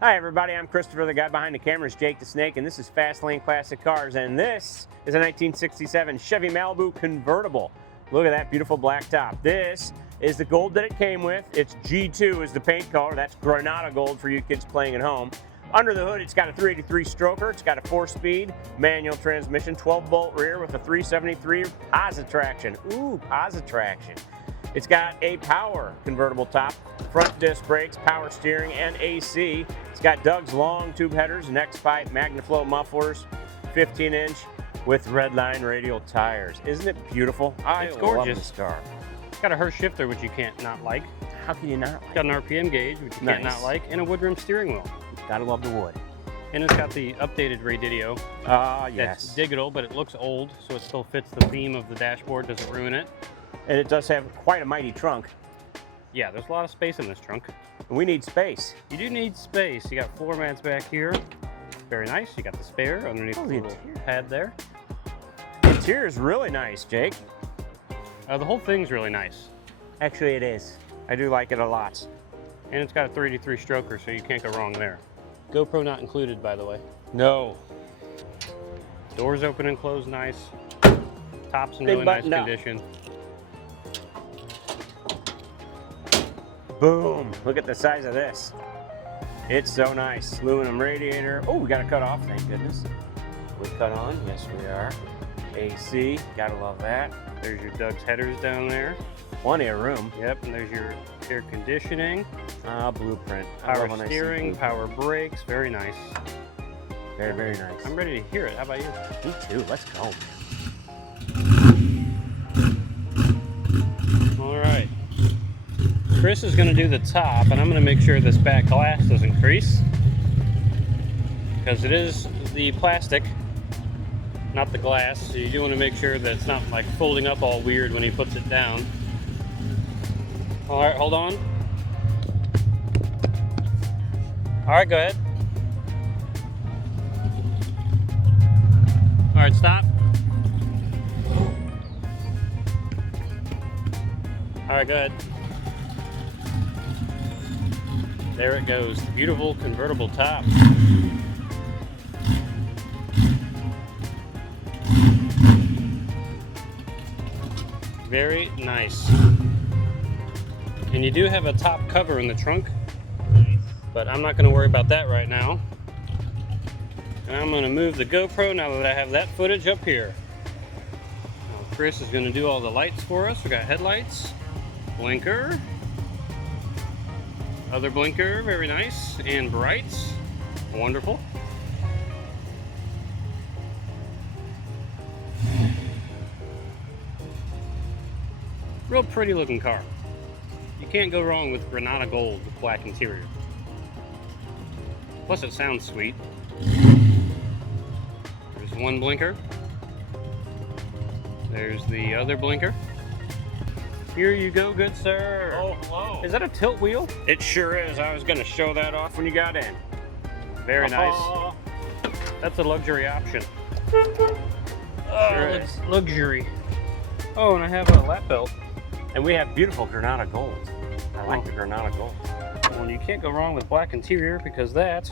Hi everybody, I'm Christopher. The guy behind the camera is Jake the Snake, and this is Fast Lane Classic Cars, and this is a 1967 Chevy Malibu convertible. Look at that beautiful black top. This is the gold that it came with. It's G2 is the paint color. That's Granada gold for you kids playing at home. Under the hood, it's got a 383 stroker. It's got a 4-speed manual transmission, 12-bolt rear with a 373 Positraction. Ooh, Positraction. It's got a power convertible top, front disc brakes, power steering, and AC. It's got Doug's long tube headers, next pipe, MagnaFlow mufflers, 15-inch with redline radial tires. Isn't it beautiful? It's gorgeous. Love this car. It's got a Hurst shifter, which you can't not like. How can you not? It's got an RPM gauge, which you can't not like, and a wood rim steering wheel. Gotta love the wood. And it's got the updated radio. Yes. It's digital, but it looks old, so it still fits the theme of the dashboard, doesn't ruin it. And it does have quite a mighty trunk. Yeah, there's a lot of space in this trunk. We need space. You do need space. You got floor mats back here. Very nice. You got the spare underneath the little pad there. The interior is really nice, Jake. The whole thing's really nice. Actually, it is. I do like it a lot. And it's got a 383 stroker, so you can't go wrong there. GoPro not included, by the way. No. Doors open and close nice. Top's in really nice condition. Boom. Look at the size of this. It's so nice. Aluminum radiator. Oh, we got to cut off, thank goodness. We're cut on. Yes, we are. AC. Gotta love that. There's your Doug's headers down there. Plenty of room. Yep, and there's your air conditioning. Blueprint. Power steering, power brakes. Very nice. Very, very nice. I'm ready to hear it. How about you? Me too. Let's go. All right. Chris is going to do the top, and I'm going to make sure this back glass doesn't crease, because it is the plastic, not the glass, so you do want to make sure that it's not like folding up all weird when he puts it down. All right, hold on. All right, go ahead. All right, stop. All right, go ahead. There it goes, the beautiful convertible top. Very nice. And you do have a top cover in the trunk, but I'm not going to worry about that right now. And I'm going to move the GoPro now that I have that footage up here. Now Chris is going to do all the lights for us. We got headlights, blinker, other blinker, very nice, and brights, wonderful. Real pretty looking car. You can't go wrong with Granada gold with black interior. Plus it sounds sweet. There's one blinker. There's the other blinker. Here you go, good sir. Oh, hello. Is that a tilt wheel? It sure is. I was going to show that off when you got in. Very nice. That's a luxury option. Sure is. Luxury. Oh, and I have a lap belt. And we have beautiful Granada gold. I like the Granada gold. Well, you can't go wrong with black interior, because that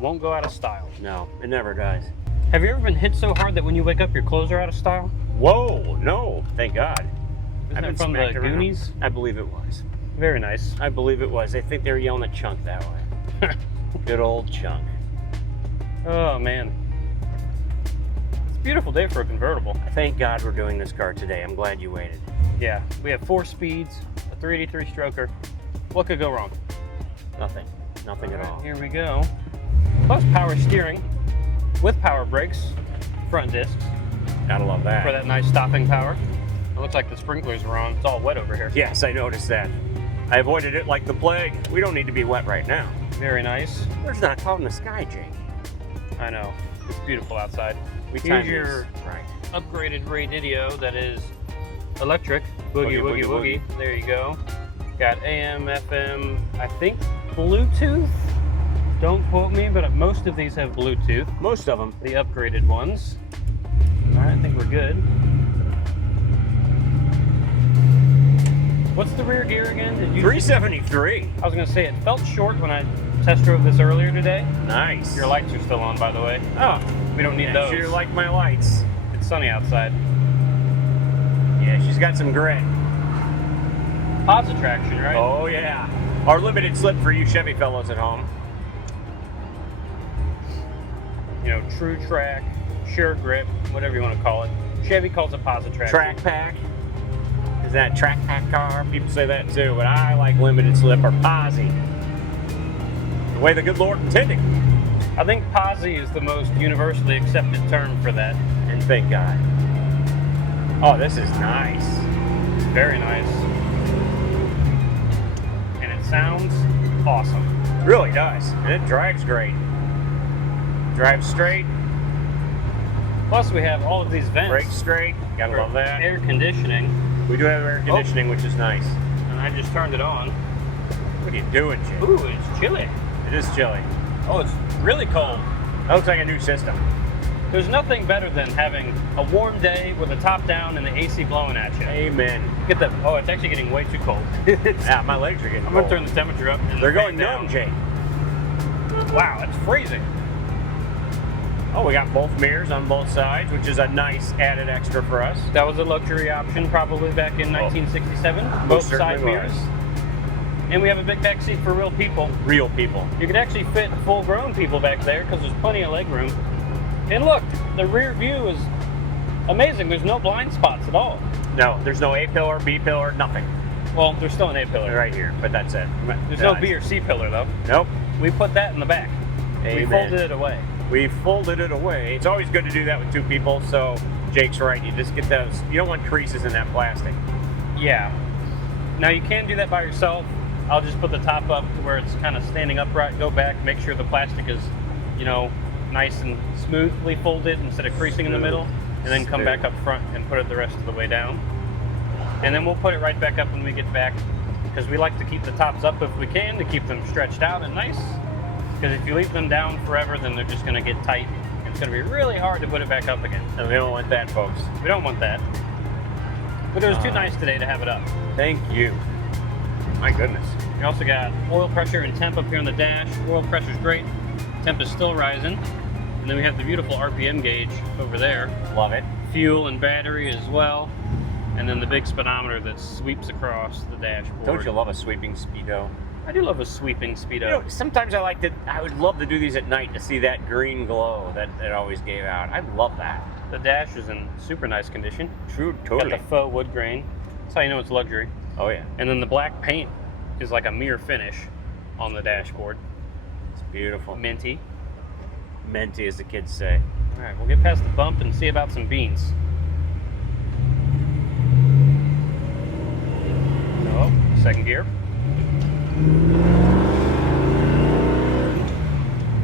won't go out of style. No, it never does. Have you ever been hit so hard that when you wake up your clothes are out of style? Whoa, no, thank God. Isn't that from the Goonies? I believe it was. Very nice. I believe it was. I think they were yelling at Chunk that way. Good old Chunk. Oh, man. It's a beautiful day for a convertible. Thank God we're doing this car today. I'm glad you waited. Yeah, we have 4 speeds, a 383 stroker. What could go wrong? Nothing. Nothing at all. Here we go. Plus power steering with power brakes, front discs. Gotta love that. For that nice stopping power. It looks like the sprinklers were on. It's all wet over here. Yes, I noticed that. I avoided it like the plague. We don't need to be wet right now. Very nice. There's not a cloud in the sky, Jake. I know. It's beautiful outside. Here's your upgraded radio that is electric. Boogie, woogie, woogie. There you go. Got AM, FM, I think Bluetooth. Don't quote me, but most of these have Bluetooth. Most of them. The upgraded ones. All right, I think we're good. What's the rear gear again? Did you 373. I was going to say it felt short when I test drove this earlier today. Nice. Your lights are still on, by the way. Oh, We don't need yeah, those. sure like my lights. It's sunny outside. Yeah, she's got some grit. Pods traction, right? Oh yeah. Our limited slip for you Chevy fellows at home. You know, true track, sure grip, whatever you want to call it. Chevy calls it pods traction. Track pack. Is that track pack car? People say that too, but I like limited slip or posi. The way the good Lord intended. I think posi is the most universally accepted term for that. And thank God. Oh, this is nice. It's very nice. And it sounds awesome. It really does. And it drives great. Drives straight. Plus we have all of these vents. Brakes straight. Gotta for love that. air conditioning. We do have air conditioning, which is nice. And I just turned it on. What are you doing, Jim? Ooh, it's chilly. It is chilly. Oh, it's really cold. That looks like a new system. There's nothing better than having a warm day with the top down and the AC blowing at you. Amen. Get that. Oh, it's actually getting way too cold. Yeah, my legs are getting I'm cold. gonna turn the temperature up. And They're the going fan numb, down. Jake. Wow, it's freezing. Oh, we got both mirrors on both sides, which is a nice added extra for us. That was a luxury option probably back in 1967. Both side certainly mirrors. was. And we have a big back seat for real people. Real people. You could actually fit full-grown people back there because there's plenty of leg room. And look, the rear view is amazing. There's no blind spots at all. No, there's no A pillar, B pillar, nothing. Well, there's still an A pillar. Right here, but that's it. There's no B or C pillar though. Nope. We put that in the back. Amen. We folded it away. We folded it away. It's always good to do that with two people, so Jake's right. You just get those, you don't want creases in that plastic. Yeah. Now you can do that by yourself. I'll just put the top up to where it's kind of standing upright, go back, make sure the plastic is, you know, nice and smoothly folded instead of creasing in the middle, and then come back up front and put it the rest of the way down. And then we'll put it right back up when we get back, because we like to keep the tops up if we can, to keep them stretched out and nice. Because if you leave them down forever, then they're just going to get tight. It's going to be really hard to put it back up again. And we don't want that, folks. We don't want that. But it was too nice today to have it up. Thank you. My goodness. We also got oil pressure and temp up here on the dash. Oil pressure's great. Temp is still rising. And then we have the beautiful RPM gauge over there. Love it. Fuel and battery as well. And then the big speedometer that sweeps across the dashboard. Don't you love a sweeping speedo? I do love a sweeping speedo. You know, sometimes I would love to do these at night to see that green glow that it always gave out. I love that. The dash is in super nice condition. True, totally. Got the faux wood grain. That's how you know it's luxury. Oh yeah. And then the black paint is like a mirror finish on the dashboard. It's beautiful. Minty. Minty, as the kids say. All right, we'll get past the bump and see about some beans. So, second gear.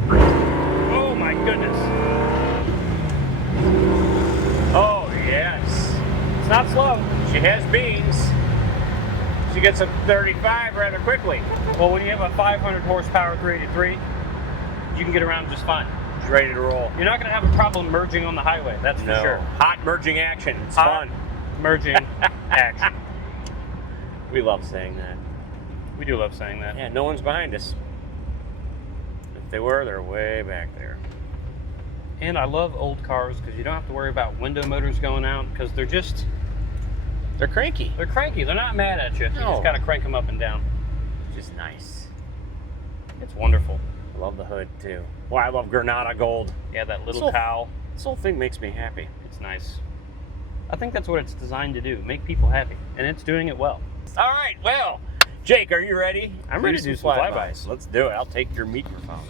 Oh my goodness. Oh yes. It's not slow. She has beans. She gets a 35 rather quickly. Well, when you have a 500 horsepower 383, you can get around just fine. She's ready to roll. You're not going to have a problem merging on the highway, that's for sure. Hot merging action. It's Hot fun. merging action. We love saying that. We do love saying that. Yeah, no one's behind us. If they were, they're way back there. And I love old cars because you don't have to worry about window motors going out because they're cranky. They're cranky. They're not mad at you. You No. just got to crank them up and down. Just nice. It's wonderful. I love the hood too. Well, I love Granada gold. Yeah, that little So- cowl. This whole thing makes me happy. It's nice. I think that's what it's designed to do, make people happy. And it's doing it well. All right, well, Jake, are you ready? I'm ready to do some flybys. Let's do it. I'll take your microphone.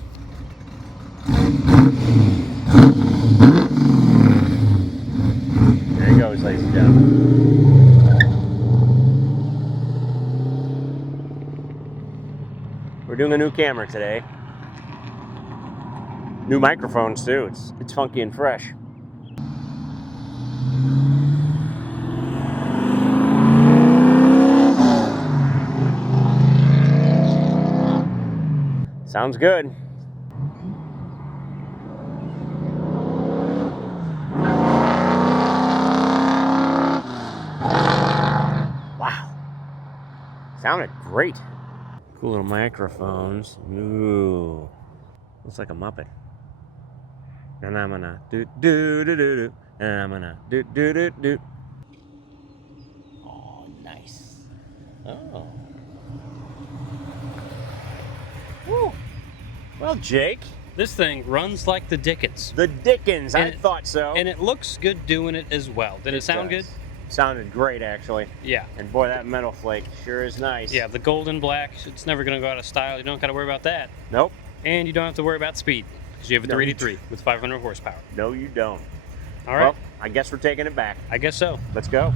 There he goes, ladies and gentlemen. We're doing a new camera today. New microphones too. It's funky and fresh. Sounds good. Wow. Sounded great. Cool little microphones. Ooh. Looks like a Muppet. And I'm gonna do do do do do. And I'm gonna do do do do. Oh, nice. Oh. Woo. Well, Jake. This thing runs like the Dickens. The Dickens, I thought so. And it looks good doing it as well. Did it sound good? Sounded great, actually. Yeah. And boy, that metal flake sure is nice. Yeah, the golden black, it's never going to go out of style. You don't got to worry about that. Nope. And you don't have to worry about speed, because you have a 383 with 500 horsepower. No, you don't. All right. Well, I guess we're taking it back. I guess so. Let's go.